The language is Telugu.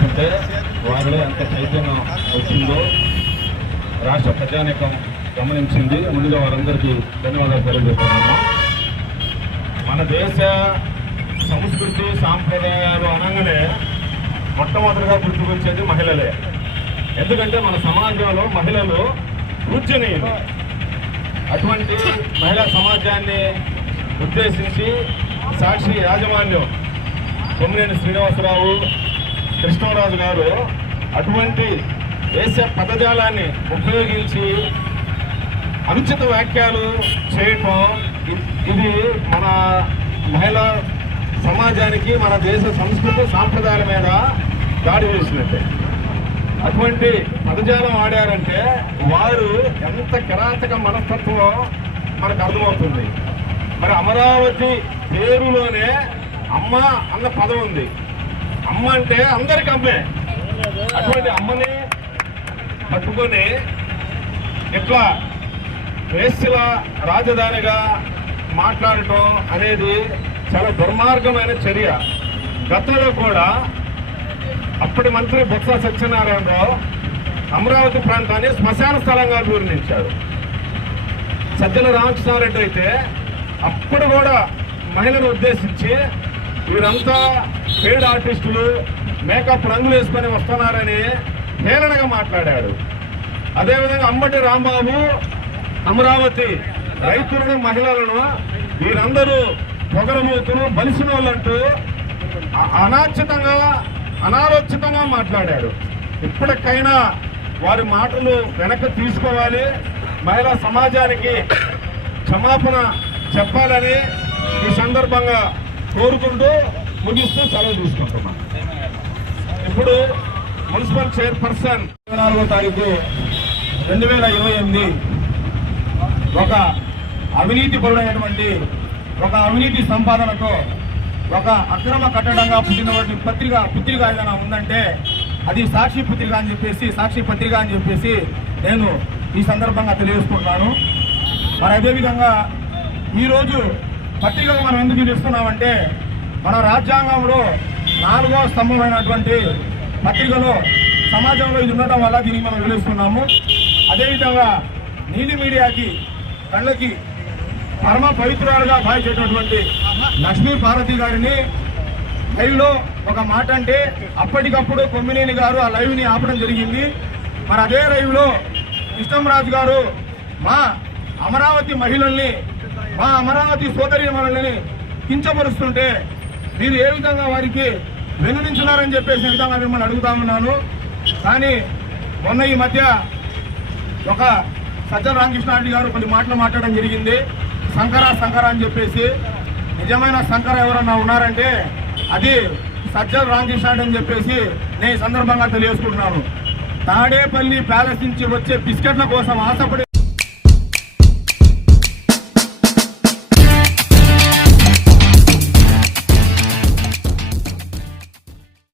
చూసుకుంటే వారిలో ఎంత చైతన్యం వచ్చిందో రాష్ట్ర ప్రజానికం గమనించింది. ముందుగా వారందరికీ ధన్యవాదాలు తెలియజేస్తున్నాము మన దేశ సంస్కృతి సాంప్రదాయాలు అనగానే మొట్టమొదటిగా గుర్తుకొచ్చేది మహిళలే. ఎందుకంటే మన సమాజంలో మహిళలు పూజనీయులు అటువంటి మహిళా సమాజాన్ని ఉద్దేశించి సాక్షి యాజమాన్యం కొమ్మినేని శ్రీనివాసరావు కృష్ణరాజు గారు అటువంటి దేశ పదజాలాన్ని ఉపయోగించి అనుచిత వ్యాఖ్యలు చేయటం ఇది మన మహిళా సమాజానికి మన దేశ సంస్కృతి సాంప్రదాయాల మీద దాడి చేసినట్టే. అటువంటి పదజాలం ఆడారంటే వారు ఎంత కిరాతక మనస్తత్వం మనకు అర్థమవుతుంది. మరి అమరావతి పేరులోనే అమ్మ అన్న పదం ఉంది. అమ్మ అంటే అందరికి అమ్మే. అటువంటి అమ్మని పట్టుకొని ఇట్లా వేస్యల రాజధానిగా మాట్లాడటం అనేది చాలా దుర్మార్గమైన చర్య. గతంలో కూడా అప్పటి మంత్రి బొత్స సత్యనారాయణరావు అమరావతి ప్రాంతాన్ని శ్మశాన స్థలంగా అభివర్ణించారు. సజ్జన రామకృష్ణారెడ్డి అయితే అప్పుడు కూడా మహిళను ఉద్దేశించి వీరంతా పేడ్ ఆర్టిస్టులు మేకప్ రంగులు వేసుకొని వస్తున్నారని హేళనగా మాట్లాడాడు. అదేవిధంగా అంబటి రాంబాబు అమరావతి రైతులను మహిళలను వీరందరూ పొగరమూతులు బలిసిన వాళ్ళంటూ అ- అనాచితంగా అనారోచితంగా మాట్లాడాడు. ఇప్పటికైనా వారి మాటలు వెనక్కి తీసుకోవాలి. మహిళా సమాజానికి క్షమాపణ చెప్పాలని ఈ సందర్భంగా కోరుకుంటూ ముగిస్తూ సెలవు తీసుకుంటున్నాం. ఇప్పుడు మున్సిపల్ చైర్పర్సన్ ఇరవై నాలుగో తారీఖు రెండు వేల ఇరవై ఎనిమిది ఒక అవినీతి పరుడైనటువంటి ఒక అవినీతి సంపాదనతో ఒక అక్రమ కట్టడంగా పుట్టినటువంటి పత్రిక పుత్రిక ఏదైనా ఉందంటే అది సాక్షి పుత్రిక అని చెప్పేసి సాక్షి పత్రిక అని చెప్పేసి నేను ఈ సందర్భంగా తెలియజేసుకుంటున్నాను. మరి అదేవిధంగా ఈరోజు పత్రికలు మనం ఎందుకు పిలుస్తున్నామంటే మన రాజ్యాంగంలో నాలుగో స్తంభమైనటువంటి పత్రికలో సమాజంలో ఇది ఉండటం వల్ల దీనికి మనం పిలుస్తున్నాము అదేవిధంగా నీలి మీడియాకి కళ్ళకి పరమ పవిత్రాలుగా భావించేటటువంటి లక్ష్మీ పార్వతి గారిని లైవ్లో ఒక మాట అంటే అప్పటికప్పుడు కొమ్మినేని గారు ఆ లైవ్ని ఆపడం జరిగింది. మరి అదే లైవ్లో కృష్ణంరాజు గారు మా అమరావతి మహిళల్ని మా అమరావతి సోదరి మనల్ని కించపరుస్తుంటే మీరు ఏ విధంగా వారికి వెన్నునించున్నారని చెప్పేసి విధంగా మిమ్మల్ని అడుగుతా ఉన్నాను. కానీ మొన్న ఈ మధ్య ఒక సజ్జన రామకృష్ణారెడ్డి గారు కొన్ని మాటలు మాట్లాడడం జరిగింది. శంకర సంకర అని చెప్పేసి. నిజమైన సంకర ఎవరన్నా ఉన్నారంటే అది సజ్జల రామకృష్ణారెడ్డి అని చెప్పేసి నేను ఈ సందర్భంగా తెలియజేసుకుంటున్నాను. తాడేపల్లి ప్యాలెస్ నుంచి వచ్చే బిస్కెట్ల కోసం ఆశపడి